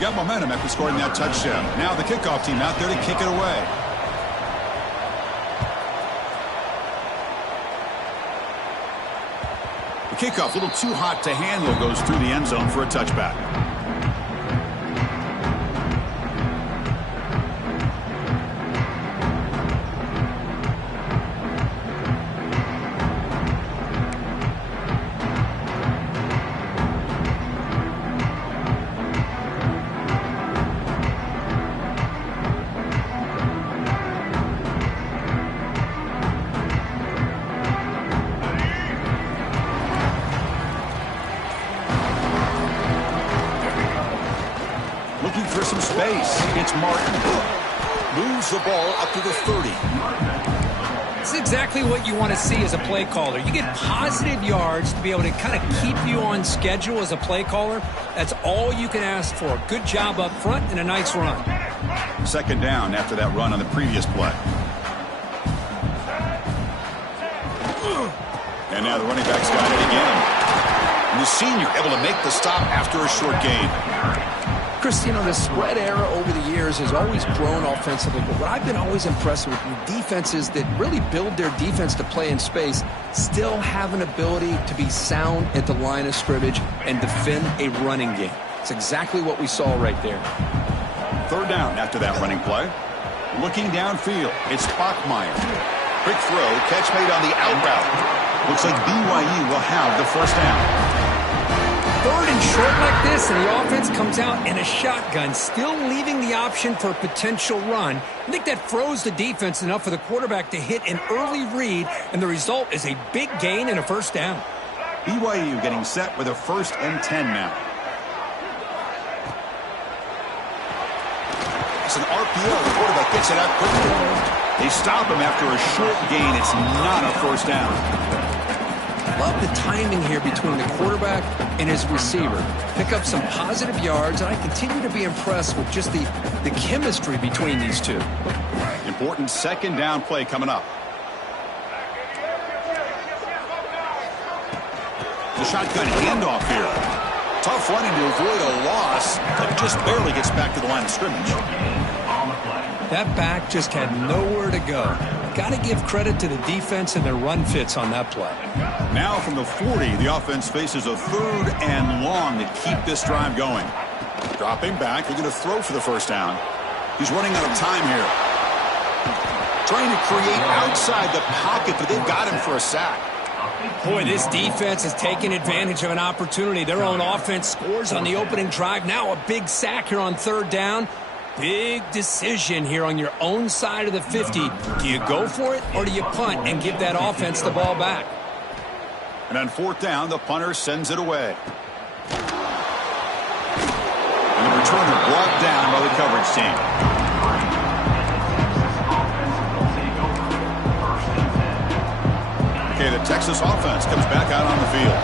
got momentum after scoring that touchdown. Now the kickoff team out there to kick it away. The kickoff, a little too hot to handle, goes through the end zone for a touchback. Looking for some space. It's Martin. Moves the ball up to the 30. It's exactly what you want to see as a play caller. You get positive yards to be able to kind of keep you on schedule as a play caller. That's all you can ask for. Good job up front and a nice run. Second down after that run on the previous play. And now the running back's got it again. And the senior able to make the stop after a short gain. Chris, you know, the spread era over the years has always grown offensively, but what I've been always impressed with defenses that really build their defense to play in space still have an ability to be sound at the line of scrimmage and defend a running game. It's exactly what we saw right there. Third down after that running play. Looking downfield, it's Bachmeyer. Quick throw, catch made on the out route. Looks like BYU will have the first down. Third and short like this, and the offense comes out in a shotgun, still leaving the option for a potential run. I think that froze the defense enough for the quarterback to hit an early read, and the result is a big gain and a first down. BYU getting set with a 1st and 10 now. It's an RPO. The quarterback gets it out quickly. They stop him after a short gain. It's not a first down. Love the timing here between the quarterback and his receiver. Pick up some positive yards, and I continue to be impressed with just the chemistry between these two. Important second down play coming up. The shotgun handoff here. Tough running to avoid a loss, but just barely gets back to the line of scrimmage. That back just had nowhere to go. Got to give credit to the defense and their run fits on that play. Now from the 40, the offense faces a 3rd and long to keep this drive going. Dropping back, they're going to throw for the first down. He's running out of time here. Trying to create outside the pocket, but they've got him for a sack. Boy, this defense is taking advantage of an opportunity. Their own offense scores on the opening drive. Now a big sack here on 3rd down. Big decision here on your own side of the 50. Do you go for it or do you punt and give that offense the ball back? And on 4th down, the punter sends it away. And the returner brought down by the coverage team. Okay, the Texas offense comes back out on the field.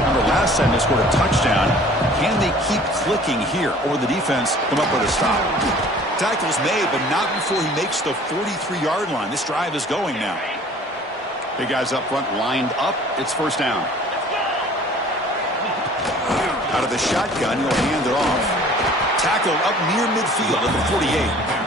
Remember, last time they scored a touchdown. Can they keep clicking here, or the defense come up with a stop? Tackle's made, but not before he makes the 43-yard line. This drive is going now. Big guys up front lined up. It's first down. Out of the shotgun, he'll hand it off. Tackled up near midfield at the 48.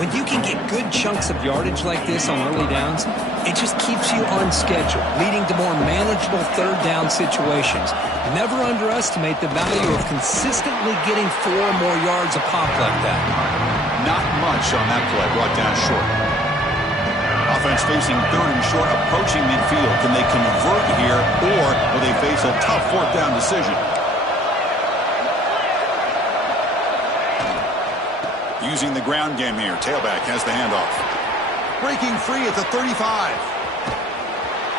When you can get good chunks of yardage like this on early downs, it just keeps you on schedule, leading to more manageable 3rd down situations. Never underestimate the value of consistently getting 4 or more yards a pop like that. Not much on that play, brought down short. Offense facing 3rd and short, approaching midfield. Can they convert here, or will they face a tough 4th down decision? Using the ground game here. Tailback has the handoff. Breaking free at the 35.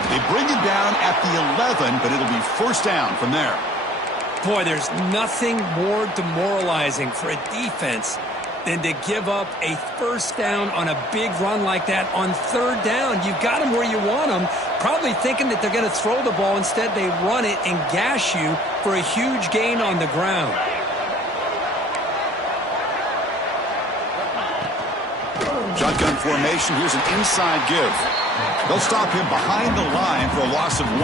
They bring it down at the 11, but it'll be first down from there. Boy, there's nothing more demoralizing for a defense than to give up a first down on a big run like that on 3rd down. You've got them where you want them, probably thinking that they're going to throw the ball. Instead, they run it and gash you for a huge gain on the ground. Shotgun formation. Here's an inside give. They'll stop him behind the line for a loss of 1.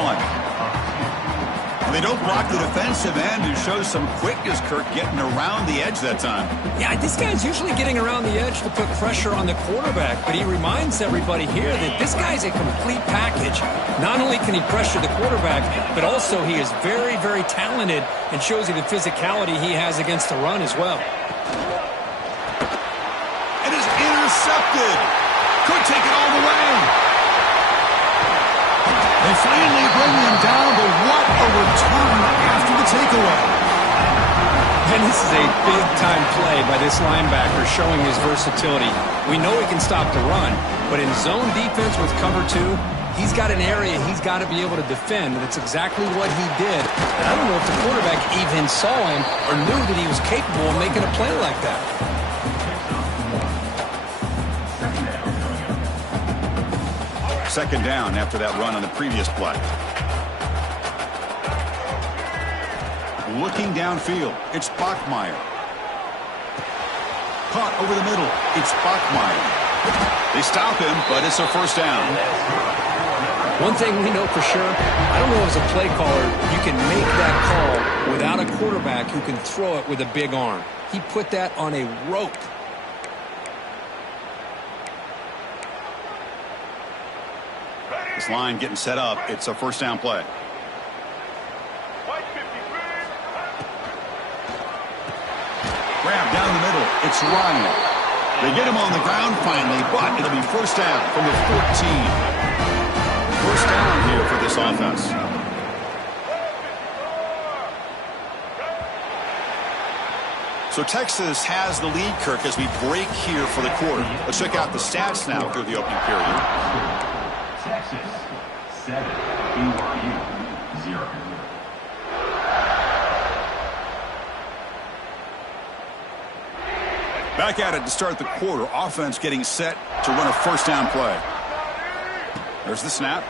They don't block the defensive end, who shows some quickness, Kirk, getting around the edge that time. Yeah, this guy's usually getting around the edge to put pressure on the quarterback, but he reminds everybody here that this guy's a complete package. Not only can he pressure the quarterback, but also he is very, very talented and shows you the physicality he has against the run as well. It is intercepted. Could take it all the way. They finally bring him down, but what a return after the takeaway. And this is a big-time play by this linebacker showing his versatility. We know he can stop the run, but in zone defense with cover 2, he's got an area he's got to be able to defend, and it's exactly what he did. And I don't know if the quarterback even saw him or knew that he was capable of making a play like that. Second down after that run on the previous play. Looking downfield, it's Bachmeier. Caught over the middle, it's Bachmeier. They stop him, but it's a first down. One thing we know for sure, I don't know as a play caller, you can make that call without a quarterback who can throw it with a big arm. He put that on a rope. This line getting set up. It's a first down play. Grab down the middle. It's Ryan. They get him on the ground finally, but it'll be first down from the 14. First down here for this offense. So Texas has the lead, Kirk, as we break here for the quarter. Let's check out the stats now through the opening period. Texas 7, BYU 0. Back at it to start the quarter. Offense getting set to run a first down play. There's the snap.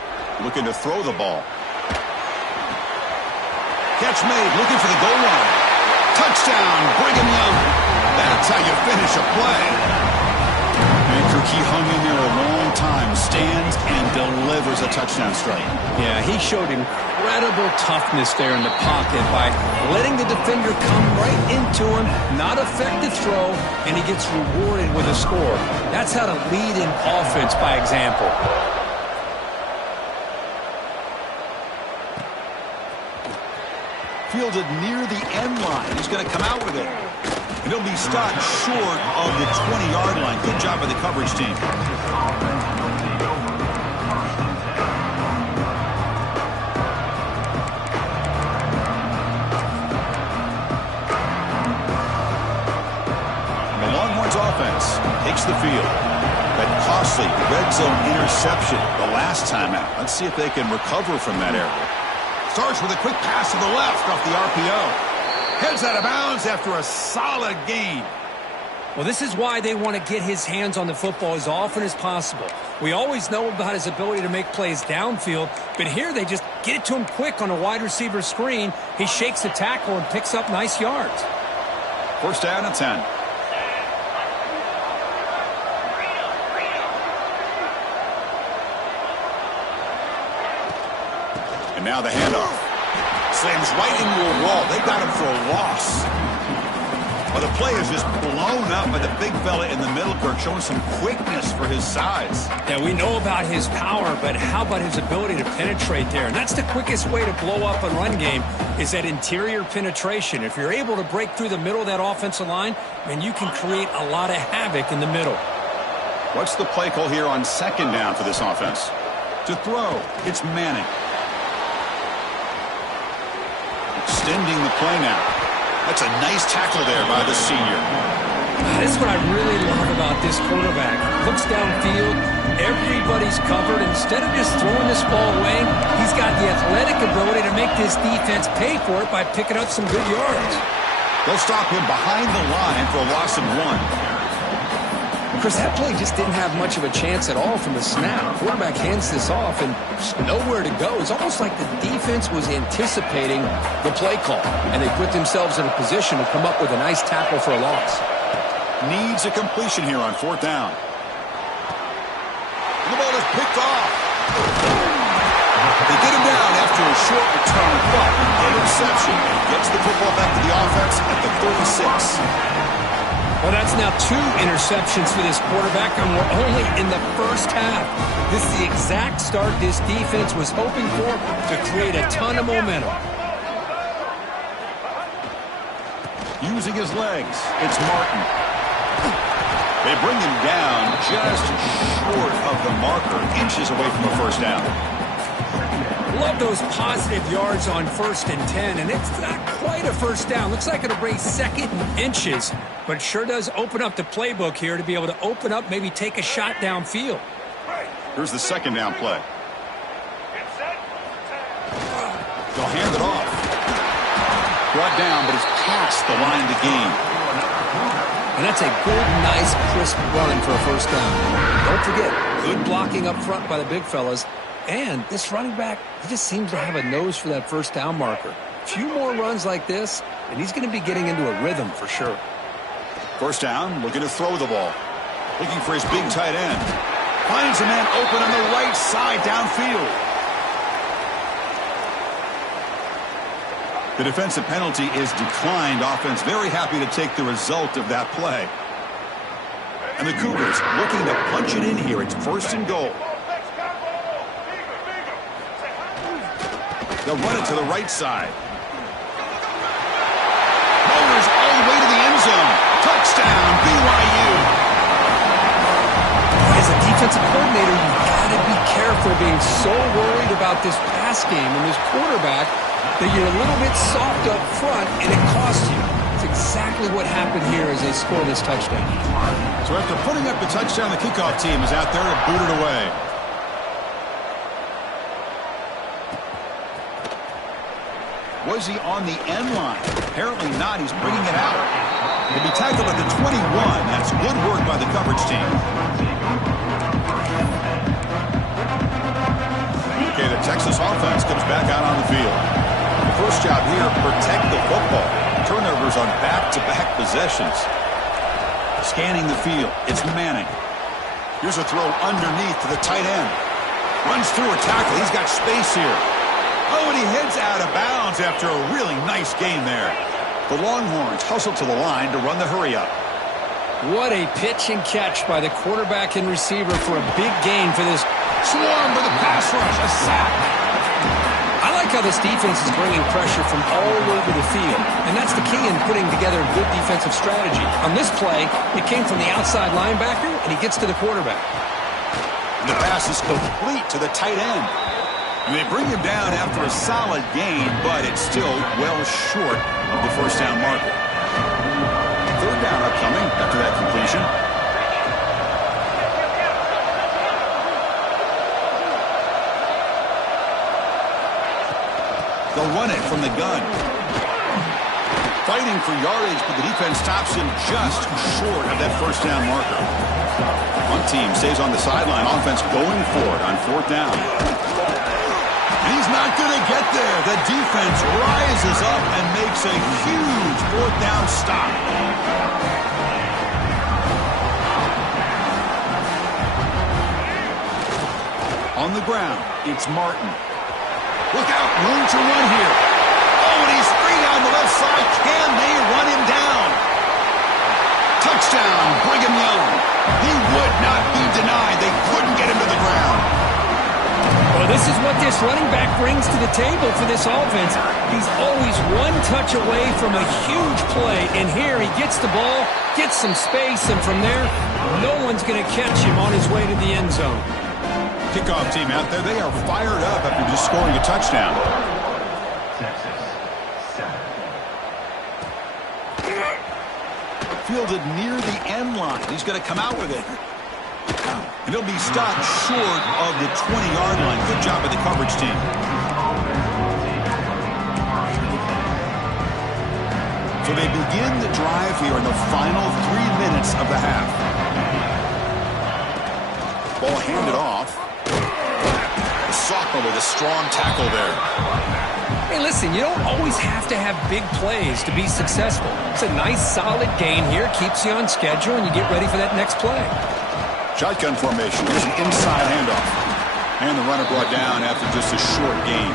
Looking to throw the ball. Catch made. Looking for the goal line. Touchdown, Brigham Young. That's how you finish a play. And Kirk, he hung in there a long time, stands and delivers a touchdown strike. Yeah, he showed incredible toughness there in the pocket by letting the defender come right into him, not affect the throw, and he gets rewarded with a score. That's how to lead in offense by example. Fielded near the end line. He's going to come out with it. And he'll be stopped short of the 20-yard line. Good job by the coverage team. And the Longhorns offense takes the field. That costly red zone interception the last time out. Let's see if they can recover from that error. Starts with a quick pass to the left off the RPO. Heads out of bounds after a solid gain. Well, this is why they want to get his hands on the football as often as possible. We always know about his ability to make plays downfield, but here they just get it to him quick on a wide receiver screen. He shakes the tackle and picks up nice yards. First down and 10. And now the handoff. Slams right into a wall. They got him for a loss. Well, the play is just blown up by the big fella in the middle, Kirk, showing some quickness for his size. Yeah, we know about his power, but how about his ability to penetrate there? And that's the quickest way to blow up a run game is that interior penetration. If you're able to break through the middle of that offensive line, then you can create a lot of havoc in the middle. What's the play call here on second down for this offense? To throw, it's Manning. Extending the play now. That's a nice tackle there by the senior. That's what I really love about this quarterback. Looks downfield, everybody's covered. Instead of just throwing this ball away, he's got the athletic ability to make this defense pay for it by picking up some good yards. They'll stop him behind the line for a loss of 1. Chris, that play just didn't have much of a chance at all from the snap. Quarterback hands this off and just nowhere to go. It's almost like the defense was anticipating the play call, and they put themselves in a position to come up with a nice tackle for a loss. Needs a completion here on fourth down. And the ball is picked off. They get him down after a short return, but interception gets the football back to the offense at the 36. Well, that's now 2 interceptions for this quarterback, and we're only in the first half. This is the exact start this defense was hoping for to create a ton of momentum. Using his legs, it's Martin. They bring him down just short of the marker, inches away from a first down. Love those positive yards on 1st and 10, and it's not quite a first down. Looks like it'll bring 2nd and inches, but sure does open up the playbook here to be able to open up, maybe take a shot downfield. Here's the 2nd down play. They'll hand it off. Brought down, but it's past the line to gain. And that's a good, nice, crisp run for a first down. Don't forget, good blocking up front by the big fellas. And this running back, he just seems to have a nose for that first down marker. A few more runs like this, and he's going to be getting into a rhythm for sure. First down, looking to throw the ball. Looking for his big tight end. Finds a man open on the right side downfield. The defensive penalty is declined. Offense very happy to take the result of that play. And the Cougars looking to punch it in here. It's 1st and goal. They'll run it to the right side. Motors all the way to the end zone. Touchdown, BYU. As a defensive coordinator, you've got to be careful being so worried about this pass game and this quarterback that you're a little bit soft up front and it costs you. It's exactly what happened here as they score this touchdown. So after putting up the touchdown, the kickoff team is out there to boot it away. Was he on the end line? Apparently not. He's bringing it out. He'll be tackled at the 21. That's good work by the coverage team. Okay, the Texas offense comes back out on the field. The first job here, protect the football. Turnovers on back-to-back possessions. Scanning the field. It's Manning. Here's a throw underneath to the tight end. Runs through a tackle. He's got space here. Oh, and he heads out of bounds after a really nice game there. The Longhorns hustle to the line to run the hurry-up. What a pitch and catch by the quarterback and receiver for a big gain for this. Swarm with a pass rush, a sack. I like how this defense is bringing pressure from all over the field, and that's the key in putting together a good defensive strategy. On this play, it came from the outside linebacker, and he gets to the quarterback. And the pass is complete to the tight end. And they bring him down after a solid gain, but it's still well short of the first down marker. 3rd down upcoming after that completion. They'll run it from the gun. Fighting for yardage, but the defense stops him just short of that first down marker. One team stays on the sideline. Offense going for it on 4th down. And he's not going to get there. The defense rises up and makes a huge 4th down stop. On the ground, it's Martin. Look out, room to run here. Oh, and he's free down the left side. Can they run him down? Touchdown, Brigham Young. He would not be denied. They couldn't get him to the ground. Well, this is what this running back brings to the table for this offense. He's always one touch away from a huge play, and here he gets the ball, gets some space, and from there, no one's going to catch him on his way to the end zone. Kickoff team out there, they are fired up after just scoring a touchdown. Texas, 7. Fielded near the end line. He's going to come out with it. And he'll be stopped short of the 20-yard line. Good job by the coverage team. So they begin the drive here in the final 3 minutes of the half. Ball handed off. The sophomore with a strong tackle there. Hey, listen, you don't always have to have big plays to be successful. It's a nice, solid gain here. Keeps you on schedule, and you get ready for that next play. Shotgun formation. There's an inside handoff. And the runner brought down after just a short gain.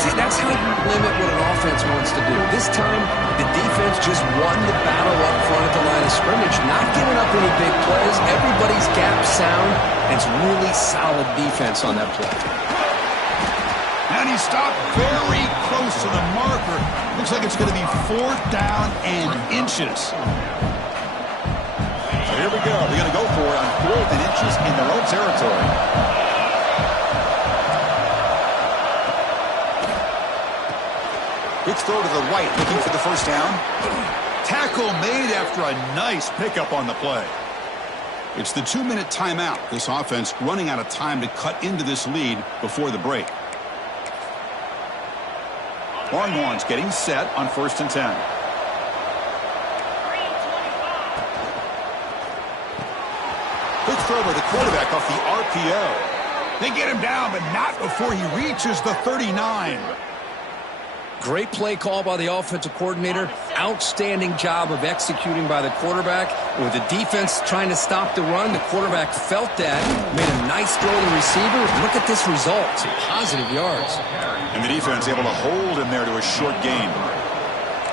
See, that's how you limit what an offense wants to do. This time, the defense just won the battle up front at the line of scrimmage, not giving up any big plays. Everybody's gap sound, and it's really solid defense on that play. And he stopped very close to the marker. Looks like it's going to be 4th down and inches. So here we go. They're going to go for it on 4th and inches in their own territory. Quick throw to the right, looking for the first down. Tackle made after a nice pickup on the play. It's the 2-minute timeout. This offense running out of time to cut into this lead before the break. Longhorns getting set on 1st and 10. Quick throw by the quarterback off the RPO. They get him down, but not before he reaches the 39. Great play call by the offensive coordinator. Outstanding job of executing by the quarterback. With the defense trying to stop the run, the quarterback felt that, made a nice throw to the receiver. Look at this result. Some positive yards. And the defense able to hold him there to a short gain.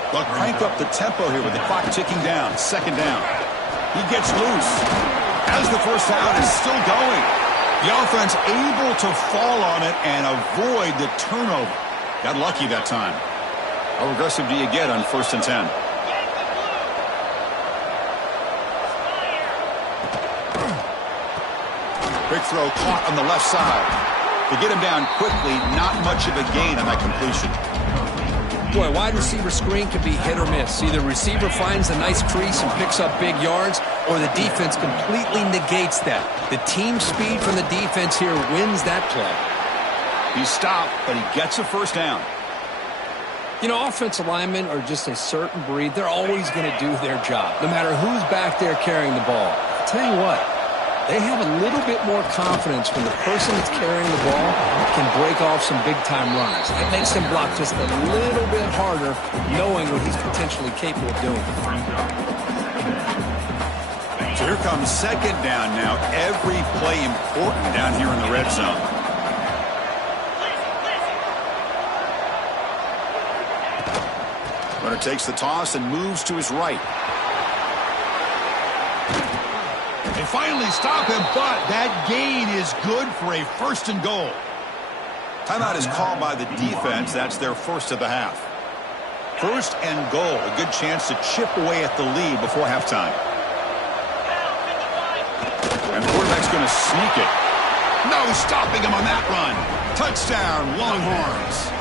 They'll crank up the tempo here with the clock ticking down. 2nd down. He gets loose. As the first down is still going. The offense able to fall on it and avoid the turnover. Got lucky that time. How aggressive do you get on 1st and 10? Quick throw caught on the left side. They get him down quickly. Not much of a gain on that completion. Boy, wide receiver screen can be hit or miss. Either receiver finds a nice crease and picks up big yards, or the defense completely negates that. The team speed from the defense here wins that play. He stopped, but he gets a first down. You know, offensive linemen are just a certain breed. They're always going to do their job, no matter who's back there carrying the ball. I'll tell you what, they have a little bit more confidence when the person that's carrying the ball can break off some big-time runs. It makes them block just a little bit harder, knowing what he's potentially capable of doing. So here comes 2nd down now. Every play important down here in the red zone. Runner takes the toss and moves to his right. They finally stop him, but that gain is good for a 1st and goal. Timeout is called by the defense. That's their first of the half. 1st and goal. A good chance to chip away at the lead before halftime. And the quarterback's going to sneak it. No stopping him on that run. Touchdown, Longhorns.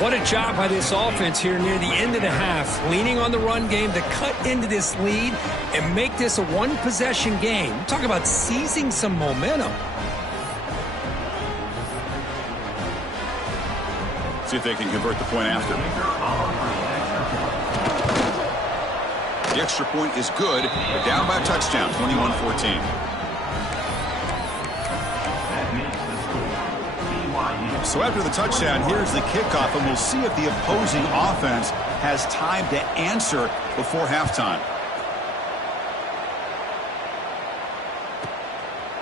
What a job by this offense here near the end of the half, leaning on the run game to cut into this lead and make this a one-possession game. Talk about seizing some momentum. See if they can convert the point after. The extra point is good. They're down by a touchdown, 21-14. So after the touchdown, here's the kickoff, and we'll see if the opposing offense has time to answer before halftime.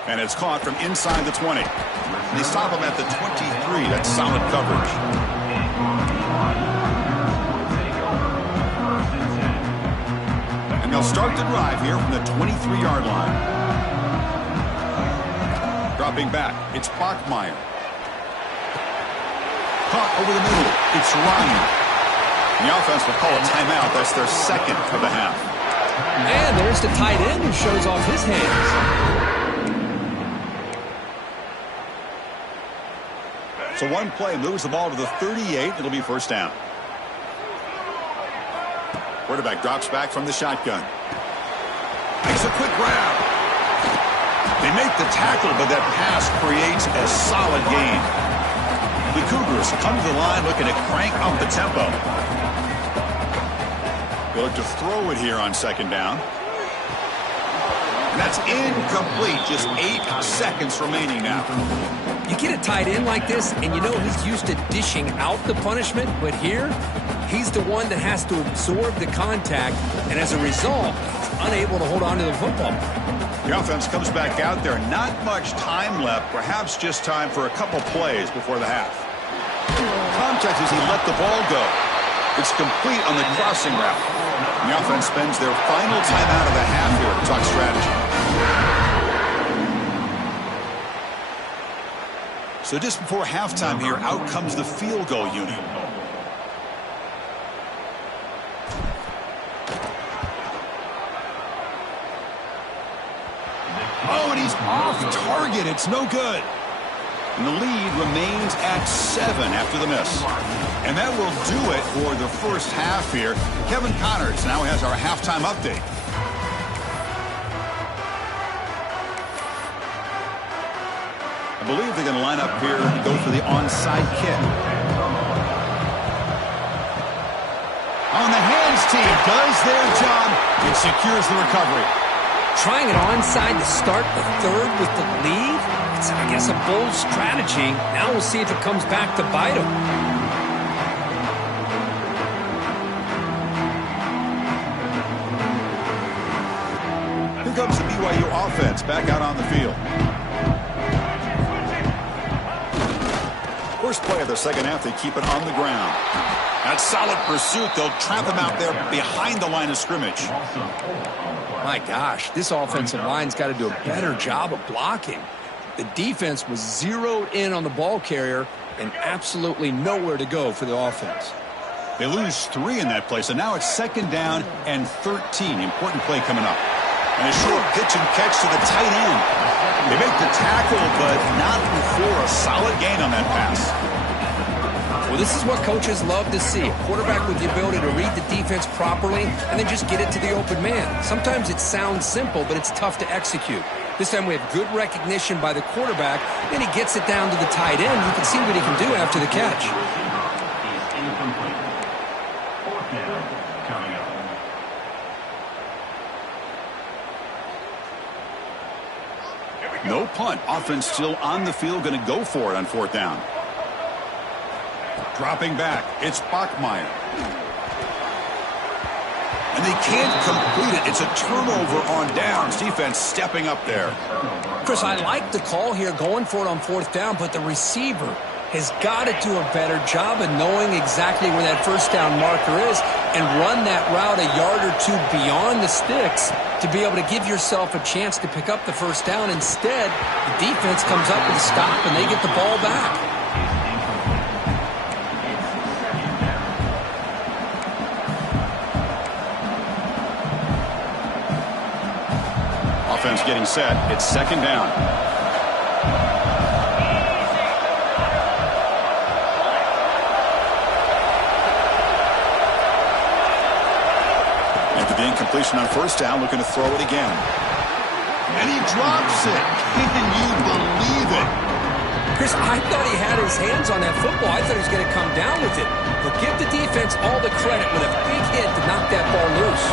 And it's caught from inside the 20. They stop him at the 23. That's solid coverage. And they'll start the drive here from the 23-yard line. Dropping back, it's Bachmeier. Caught over the middle. It's Ryan. And the offense will call a timeout. That's their 2nd of the half. And there's the tight end who shows off his hands. So one play moves the ball to the 38. It'll be first down. Quarterback drops back from the shotgun. Makes a quick grab. They make the tackle, but that pass creates a solid gain. The Cougars come to the line looking to crank up the tempo. They look to throw it here on 2nd down. And that's incomplete. Just 8 seconds remaining now. You get a tight end like this, and you know he's used to dishing out the punishment, but here, He's the one that has to absorb the contact, and as a result, he's unable to hold on to the football. The offense comes back out there. Not much time left, perhaps just time for a couple plays before the half. Contact as he let the ball go. It's complete on the crossing route. The offense spends their final timeout of the half here to talk strategy. So just before halftime here, out comes the field goal unit. Oh, and he's off target. It's no good. And the lead remains at 7 after the miss. And that will do it for the first half here. Kevin Connors now has our halftime update. I believe they're going to line up here and go for the onside kick. On the hands team does their job. It secures the recovery. Trying it onside to start the third with the lead? It's, I guess, a bold strategy. Now we'll see if it comes back to bite him. Here comes the BYU offense back out on the field. First play of the second half, they keep it on the ground. That solid pursuit, they'll trap him out there behind the line of scrimmage. My gosh, this offensive line's got to do a better job of blocking. The defense was zeroed in on the ball carrier and absolutely nowhere to go for the offense. They lose 3 in that play, so now it's second down and 13. Important play coming up. And a short pitch and catch to the tight end. They make the tackle, but not before a solid gain on that pass. Well, this is what coaches love to see. A quarterback with the ability to read the defense properly and then just get it to the open man. Sometimes it sounds simple, but it's tough to execute. This time we have good recognition by the quarterback, and he gets it down to the tight end. You can see what he can do after the catch. No punt. Offense still on the field, going to go for it on 4th down. Dropping back, it's Bachmeier. And they can't complete it. It's a turnover on downs. Defense stepping up there. Chris, I like the call here going for it on 4th down, but the receiver has got to do a better job of knowing exactly where that first down marker is and run that route a yard or 2 beyond the sticks to be able to give yourself a chance to pick up the first down. Instead, the defense comes up with a stop and they get the ball back. Offense getting set. It's second down. After the incompletion on first down, looking to throw it again. And he drops it. Can you believe it? Chris, I thought he had his hands on that football. I thought he was going to come down with it. But give the defense all the credit with a big hit to knock that ball loose.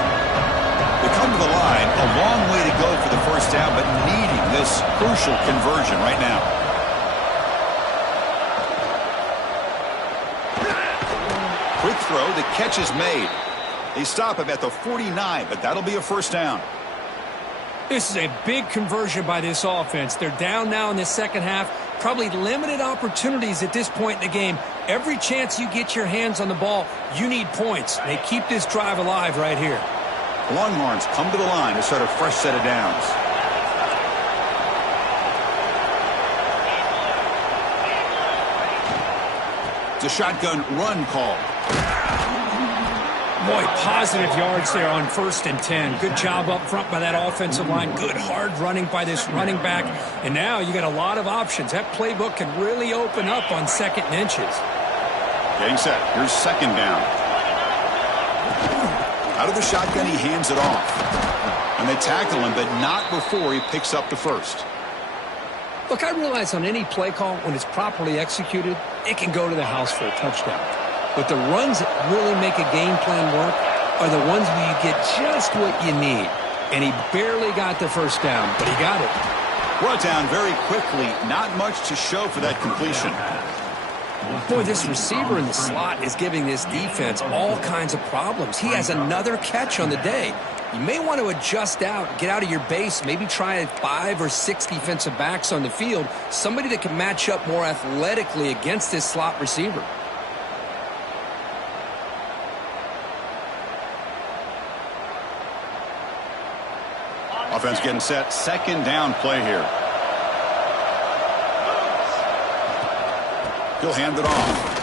They come to the line, a long way to go for the first down, but needing this crucial conversion right now. Quick throw, the catch is made. They stop him at the 49, but that'll be a first down. This is a big conversion by this offense. They're down now in the second half. Probably limited opportunities at this point in the game. Every chance you get your hands on the ball, you need points. They keep this drive alive right here. Longhorns come to the line to start a fresh set of downs. It's a shotgun run call. Boy, positive yards there on 1st and 10. Good job up front by that offensive line. Good hard running by this running back. And now you got a lot of options. That playbook can really open up on 2nd and inches. Getting set. Here's second down. Out of the shotgun, he hands it off. And they tackle him, but not before he picks up the first. Look, I realize on any play call, when it's properly executed, it can go to the house for a touchdown. But the runs that really make a game plan work are the ones where you get just what you need. And he barely got the first down, but he got it. Brought down very quickly. Not much to show for that completion. Boy, this receiver in the slot is giving this defense all kinds of problems. He has another catch on the day. You may want to adjust out, get out of your base, maybe try 5 or 6 defensive backs on the field, somebody that can match up more athletically against this slot receiver. Offense getting set. Second down play here. He'll hand it off.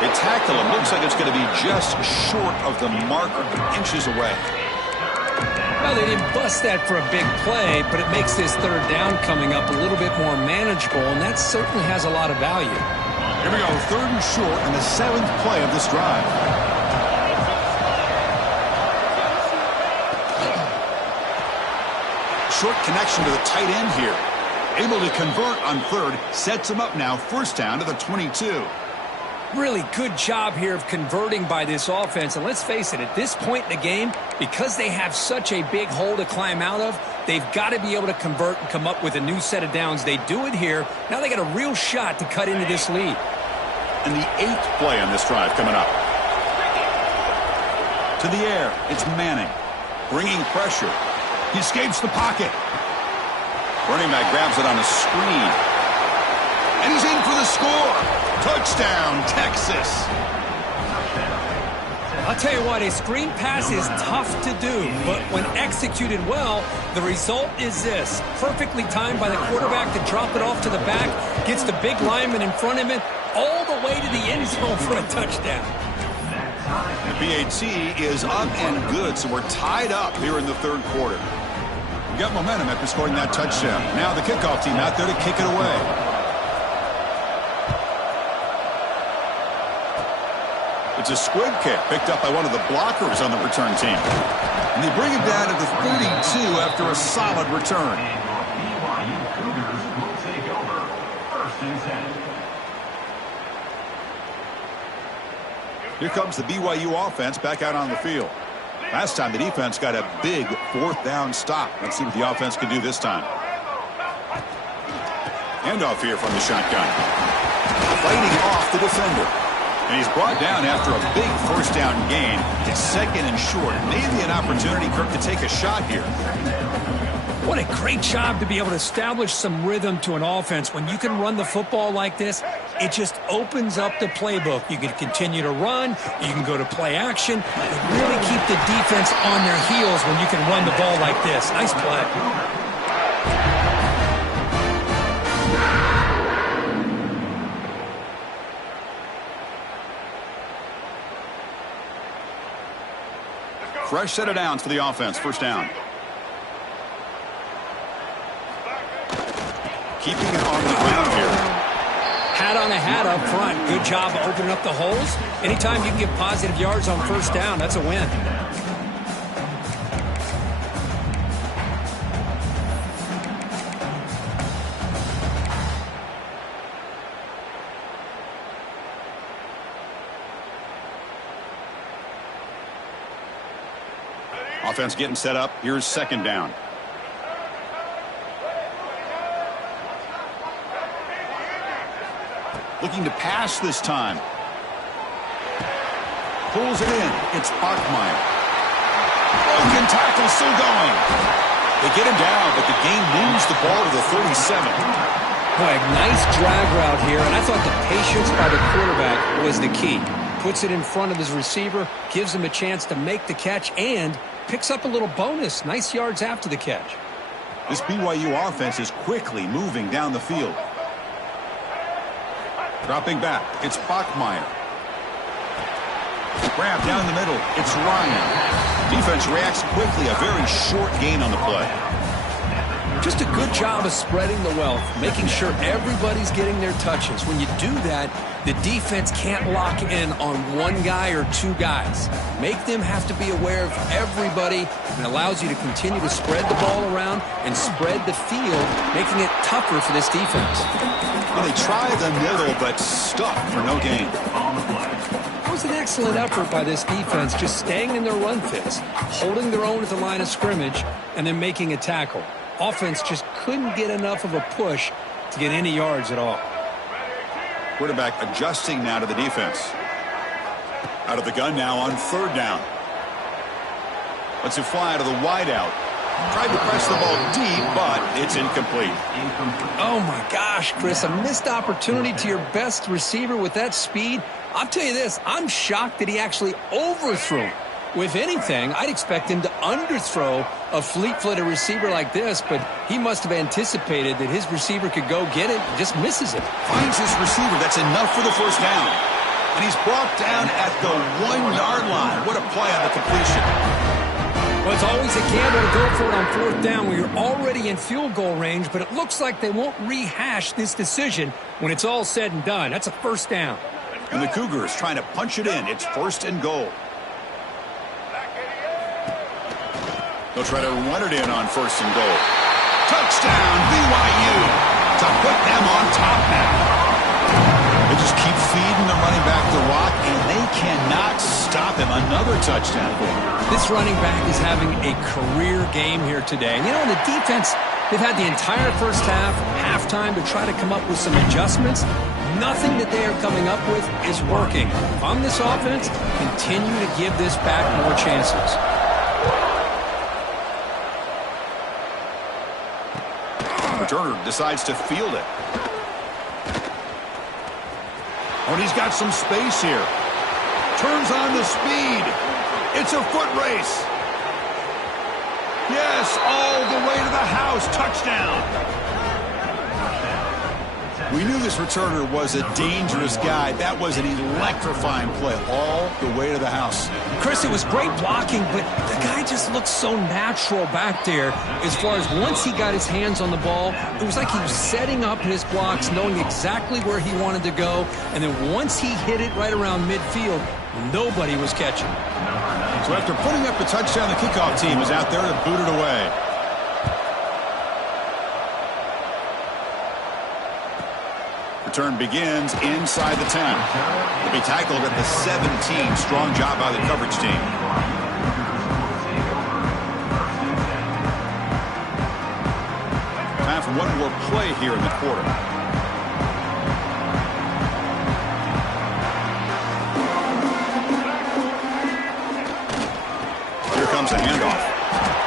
They tackle him. Looks like it's going to be just short of the marker, inches away. Well, they didn't bust that for a big play, but it makes this third down coming up a little bit more manageable, and that certainly has a lot of value. Here we go, third and short in the 7th play of this drive. Short connection to the tight end here. Able to convert on third, sets him up now, first down to the 22. Really good job here of converting by this offense. And let's face it, at this point in the game, because they have such a big hole to climb out of, they've got to be able to convert and come up with a new set of downs. They do it here. Now they got a real shot to cut into this lead. And the 8th play on this drive coming up. To the air, it's Manning. Bringing pressure. He escapes the pocket. Running back grabs it on a screen. And he's in for the score. Touchdown, Texas. I'll tell you what, a screen pass is tough to do, but when executed well, the result is this. Perfectly timed by the quarterback to drop it off to the back, gets the big lineman in front of him, all the way to the end zone for a touchdown. The BAT is up and good, so we're tied up here in the third quarter. We got momentum after scoring that touchdown. Now the kickoff team out there to kick it away. It's a squib kick picked up by one of the blockers on the return team. And they bring it down to the 32 after a solid return. BYU Cougars will take over. First and 10. Here comes the BYU offense back out on the field. Last time the defense got a big 4th down stop. Let's see what the offense can do this time. Handoff here from the shotgun. Fighting off the defender. And he's brought down after a big first down gain. It's second and short. Maybe an opportunity, Kirk, to take a shot here. What a great job to be able to establish some rhythm to an offense. When you can run the football like this, it just opens up the playbook. You can continue to run. You can go to play action. And really keep the defense on their heels when you can run the ball like this. Nice play. Fresh set of downs for the offense. First down. Keeping it on the ground here. Hat on a hat up front. Good job of opening up the holes. Anytime you can get positive yards on first down, that's a win. Offense getting set up. Here's second down. Looking to pass this time. Pulls it in. It's Bachmeier. Broken tackle still going. They get him down, but the game moves the ball to the 37. Boy, a nice drag route here, and I thought the patience by the quarterback was the key. Puts it in front of his receiver, gives him a chance to make the catch, and picks up a little bonus. Nice yards after the catch. This BYU offense is quickly moving down the field. Dropping back. It's Bachmeier. Grab down the middle. It's Ryan. Defense reacts quickly. A very short gain on the play. Just a good job of spreading the wealth, making sure everybody's getting their touches. When you do that, the defense can't lock in on one guy or two guys. Make them have to be aware of everybody, and allows you to continue to spread the ball around and spread the field, making it tougher for this defense. Well, they try the middle, but stuck for no gain. It was an excellent effort by this defense, just staying in their run fits, holding their own at the line of scrimmage, and then making a tackle. Offense just couldn't get enough of a push to get any yards at all. Quarterback adjusting now to the defense. Out of the gun now on third down. Lets it fly to the wideout. Tried to press the ball deep, but it's incomplete. Oh, my gosh, Chris, a missed opportunity to your best receiver with that speed. I'll tell you this, I'm shocked that he actually overthrew. With anything, I'd expect him to underthrow a fleet-footed receiver like this, but he must have anticipated that his receiver could go get it and just misses it. Finds his receiver. That's enough for the first down. And he's brought down at the 1-yard line. What a play on the completion. Well, it's always a gamble to go for it on fourth down when you're already in field goal range, but it looks like they won't rehash this decision when it's all said and done. That's a first down. And the Cougars trying to punch it in. It's first and goal. They'll try to run it in on first and goal. Touchdown, BYU, to put them on top now. They just keep feeding the running back the rock, and they cannot stop him. Another touchdown for him. This running back is having a career game here today. You know, the defense, they've had the entire first half, halftime, to try to come up with some adjustments. Nothing that they are coming up with is working. If I'm this offense, continue to give this back more chances. Returner decides to field it. Oh, and he's got some space here. Turns on the speed. It's a foot race. Yes, all the way to the house. Touchdown. We knew this returner was a dangerous guy. That was an electrifying play all the way to the house. Chris, it was great blocking, but the guy just looked so natural back there. As far as once he got his hands on the ball, it was like he was setting up his blocks, knowing exactly where he wanted to go. And then once he hit it right around midfield, nobody was catching. So after putting up the touchdown, the kickoff team is out there to boot it away. Return begins inside the 10. He'll be tackled at the 17. Strong job by the coverage team. Time for one more play here in the quarter. Here comes a handoff.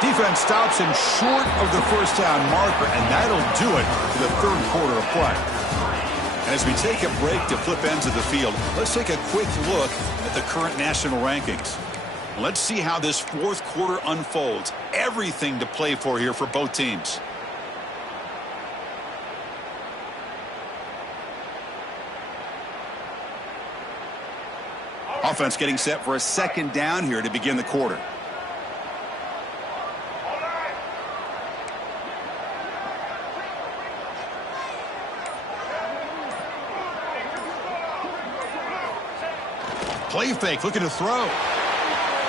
Defense stops him short of the first down marker, and that'll do it for the third quarter of play. And as we take a break to flip ends of the field, let's take a quick look at the current national rankings. Let's see how this fourth quarter unfolds. Everything to play for here for both teams. Offense getting set for a second down here to begin the quarter. Play fake, looking to throw.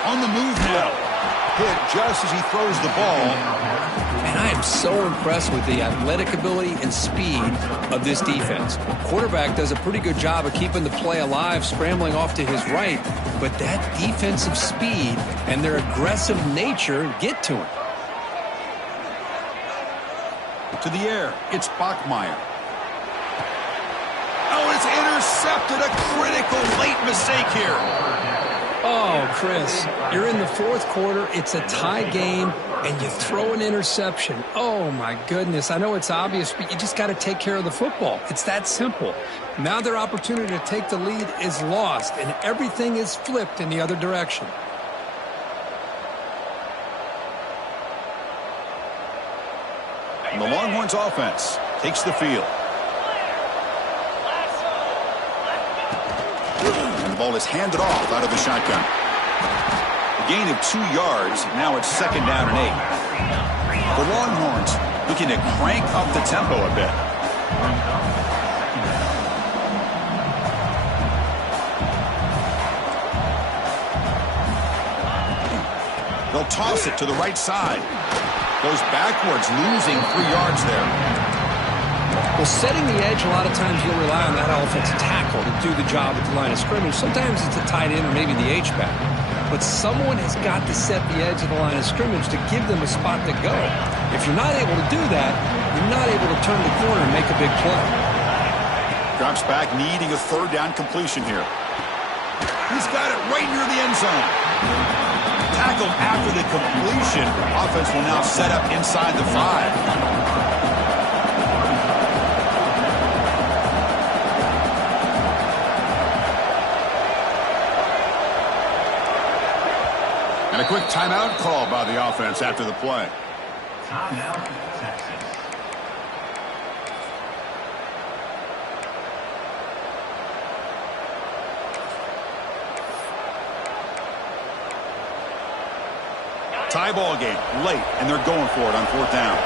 On the move now. Hit just as he throws the ball. And I am so impressed with the athletic ability and speed of this defense. Quarterback does a pretty good job of keeping the play alive, scrambling off to his right. But that defensive speed and their aggressive nature get to him. To the air, it's Bachmeier. Oh, it's intercepted. A critical late mistake here. Oh, Chris, you're in the fourth quarter. It's a tie game, and you throw an interception. Oh, my goodness. I know it's obvious, but you just got to take care of the football. It's that simple. Now their opportunity to take the lead is lost, and everything is flipped in the other direction. And the Longhorns offense takes the field. And the ball is handed off out of the shotgun. A gain of 2 yards. Now it's second down and 8. The Longhorns looking to crank up the tempo a bit. They'll toss it to the right side. Goes backwards, losing 3 yards there. Well, setting the edge, a lot of times you'll rely on that offensive tackle to do the job at the line of scrimmage. Sometimes it's a tight end or maybe the H-back. But someone has got to set the edge of the line of scrimmage to give them a spot to go. If you're not able to do that, you're not able to turn the corner and make a big play. Drops back, needing a third down completion here. He's got it right near the end zone. Tackled after the completion. Offense will now set up inside the 5. And a quick timeout call by the offense after the play. Timeout, Texas. Tie ball game late, and they're going for it on 4th down.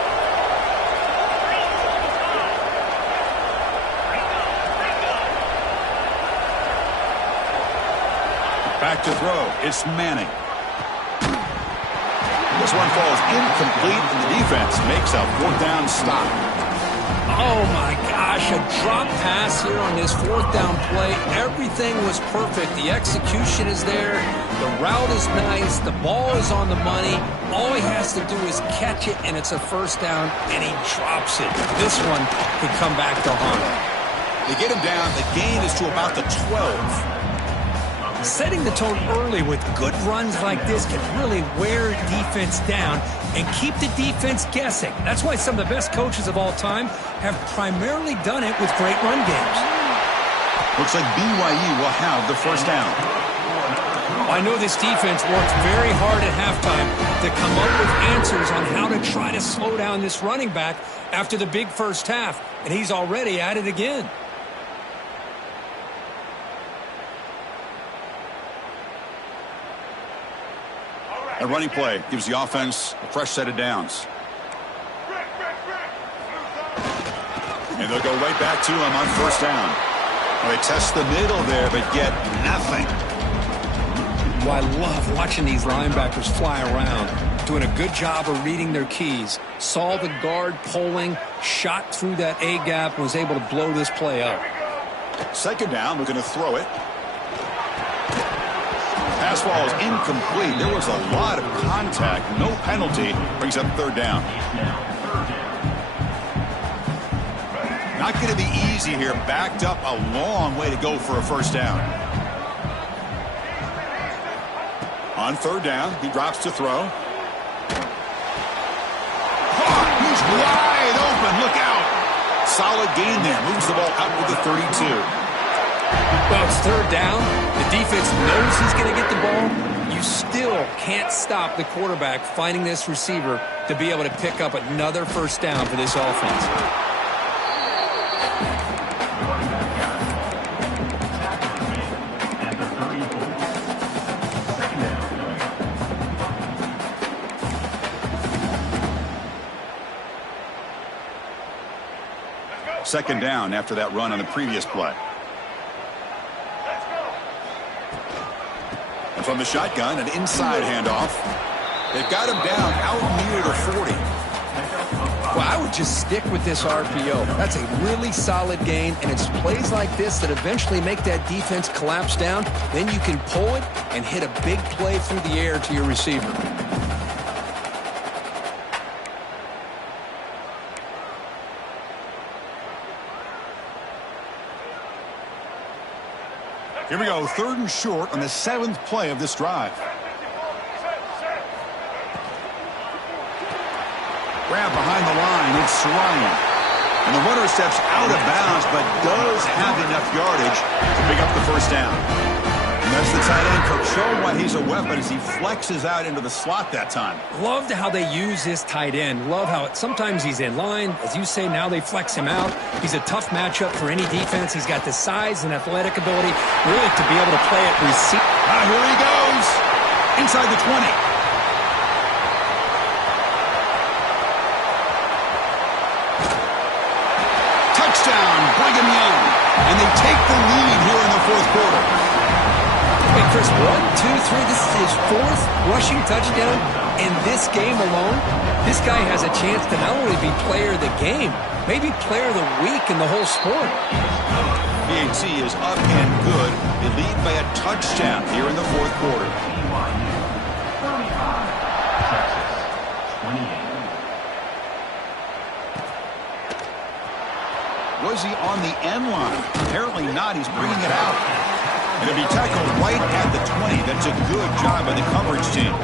Back to throw. It's Manning. This one falls incomplete, and the defense makes a 4th down stop. Oh, my gosh, a drop pass here on this 4th down play. Everything was perfect. The execution is there. The route is nice. The ball is on the money. All he has to do is catch it, and it's a 1st down, and he drops it. This one could come back to haunt him. They get him down. The gain is to about the 12. Setting the tone early with good runs like this can really wear defense down and keep the defense guessing. That's why some of the best coaches of all time have primarily done it with great run games. Looks like BYU will have the 1st down. I know this defense worked very hard at halftime to come up with answers on how to try to slow down this running back after the big first half, and he's already at it again. A running play gives the offense a fresh set of downs. And they'll go right back to him on 1st down. Well, they test the middle there, but get nothing. Well, I love watching these linebackers fly around, doing a good job of reading their keys. Saw the guard pulling, shot through that A-gap, was able to blow this play up. 2nd down, we're going to throw it. Pass ball is incomplete. There was a lot of contact. No penalty. Brings up 3rd down. Not going to be easy here. Backed up a long way to go for a 1st down. On 3rd down, he drops to throw. He's wide open. Look out. Solid gain there. Moves the ball out with the 32. Well, it's 3rd down. The defense knows he's going to get the ball. You still can't stop the quarterback finding this receiver to be able to pick up another 1st down for this offense. Second down after that run on the previous play. And from the shotgun, an inside handoff. They've got him down out near the 40. Well, I would just stick with this RPO. That's a really solid gain, and it's plays like this that eventually make that defense collapse down. Then you can pull it and hit a big play through the air to your receiver. Here we go, 3rd and short on the 7th play of this drive. Grab behind the line, it's Ryan. And the runner steps out of bounds, but does have enough yardage to pick up the 1st down. And that's the tight end coach showing why he's a weapon as he flexes out into the slot that time. Loved how they use this tight end. Love how sometimes he's in line. As you say, now they flex him out. He's a tough matchup for any defense. He's got the size and athletic ability really to be able to play at receiver. Here he goes. Inside the 20. Touchdown, Brigham Young. And they take the lead here in the 4th quarter. Hey, Chris, 1, 2, 3. This is his 4th rushing touchdown in this game alone. This guy has a chance to not only be player of the game, maybe player of the week in the whole sport. PAT is up and good. They lead by a touchdown here in the 4th quarter. 35, Texas 28. was he on the end line? Apparently not. He's bringing it out. And it'll be tackled right at the 20. That's a good job by the coverage team.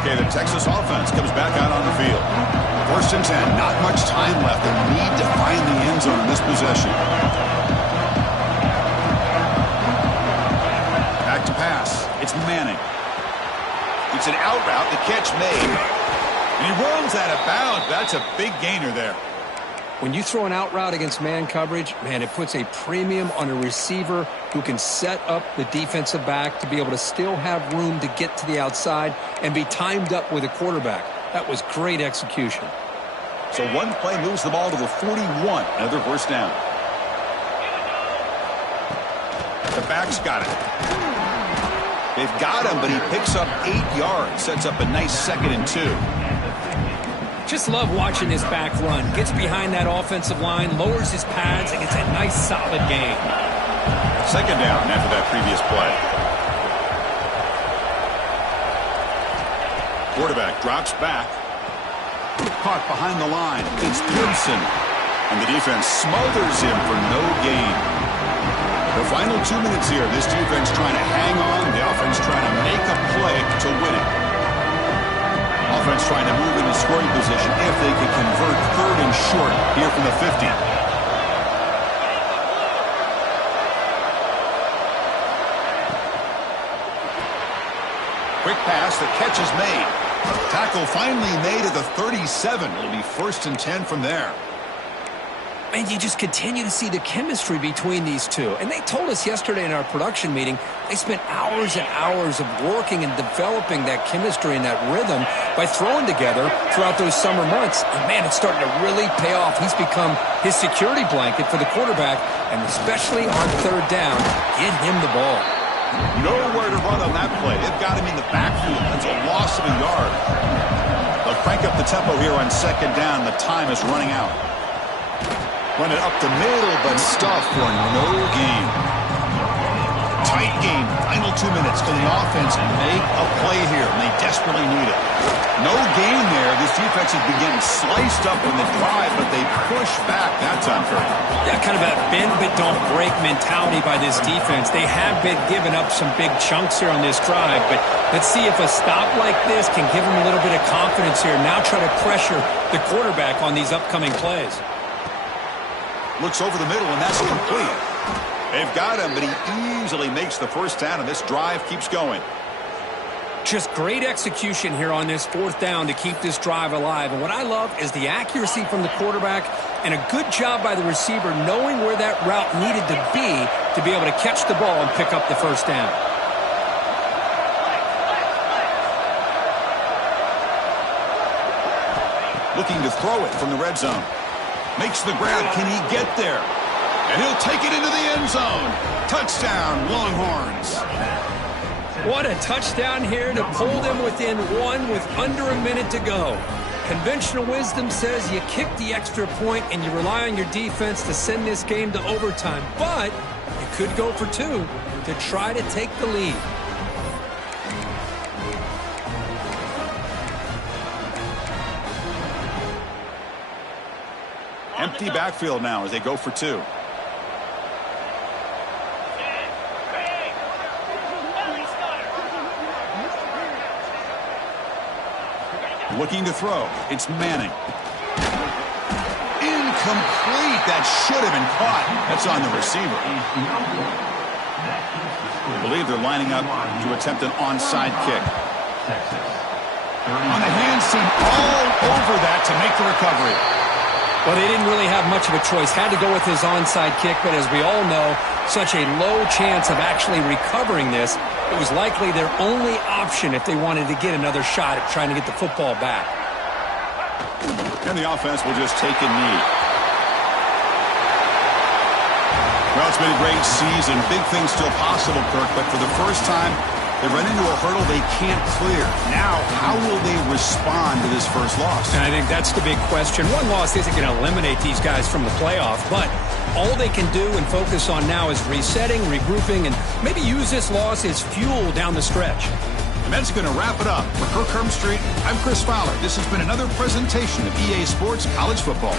Okay, the Texas offense comes back out on the field. 1st and 10. Not much time left. They need to find the end zone in this possession. Back to pass. It's Manning. It's an out route. The catch made. And he runs out of bounds. That's a big gainer there. When you throw an out route against man coverage, man, it puts a premium on a receiver who can set up the defensive back to be able to still have room to get to the outside and be timed up with a quarterback. That was great execution. So one play moves the ball to the 41. Another 1st down. The back's got it. They've got him, but he picks up 8 yards. Sets up a nice 2nd and 2. Just love watching this back run. Gets behind that offensive line, lowers his pads, and gets a nice solid gain. 2nd down after that previous play. Quarterback drops back. Caught behind the line. It's Gibson. And the defense smothers him for no gain. The final 2 minutes here. This defense trying to hang on. The offense trying to make a play to win it. Offense trying to move into scoring position if they can convert 3rd and short here from the 50. Quick pass. The catch is made. Tackle finally made at the 37. It'll be 1st and 10 from there. And you just continue to see the chemistry between these two. And they told us yesterday in our production meeting, they spent hours and hours of working and developing that chemistry and that rhythm by throwing together throughout those summer months. And, man, it's starting to really pay off. He's become his security blanket for the quarterback, and especially on 3rd down, get him the ball. Nowhere to run on that play. They've got him in the backfield. That's a loss of a yard. They'll crank up the tempo here on 2nd down. The time is running out. Run it up the middle, but stuff for no gain. Tight game. Final 2 minutes. Can the offense make a play here? And they desperately need it. No gain there. This defense has been getting sliced up in the drive, but they push back that time, Kurt. Yeah, kind of a bend but don't break mentality by this defense. They have been giving up some big chunks here on this drive, but let's see if a stop like this can give them a little bit of confidence here. Now try to pressure the quarterback on these upcoming plays. Looks over the middle, and that's complete. They've got him, but he easily makes the 1st down, and this drive keeps going. Just great execution here on this 4th down to keep this drive alive. And what I love is the accuracy from the quarterback and a good job by the receiver knowing where that route needed to be able to catch the ball and pick up the 1st down. Looking to throw it from the red zone. Makes the grab. Can he get there? And he'll take it into the end zone. Touchdown, Longhorns. What a touchdown here to pull them within 1 with under a minute to go. Conventional wisdom says you kick the extra point and you rely on your defense to send this game to overtime. But you could go for 2 to try to take the lead. Empty backfield now as they go for 2. Looking to throw. It's Manning. Incomplete. That should have been caught. That's on the receiver. I believe they're lining up to attempt an onside kick. On the hand seam all over that to make the recovery. Well, they didn't really have much of a choice. Had to go with his onside kick, but as we all know, such a low chance of actually recovering this. It was likely their only option if they wanted to get another shot at trying to get the football back. And the offense will just take a knee. Well, it's been a great season. Big things still possible, Kirk, but for the first time, they run into a hurdle they can't clear. Now, how will they respond to this first loss? And I think that's the big question. One loss isn't going to eliminate these guys from the playoff, but all they can do and focus on now is resetting, regrouping, and maybe use this loss as fuel down the stretch. And that's going to wrap it up. For Kirk Street, I'm Chris Fowler. This has been another presentation of EA Sports College Football.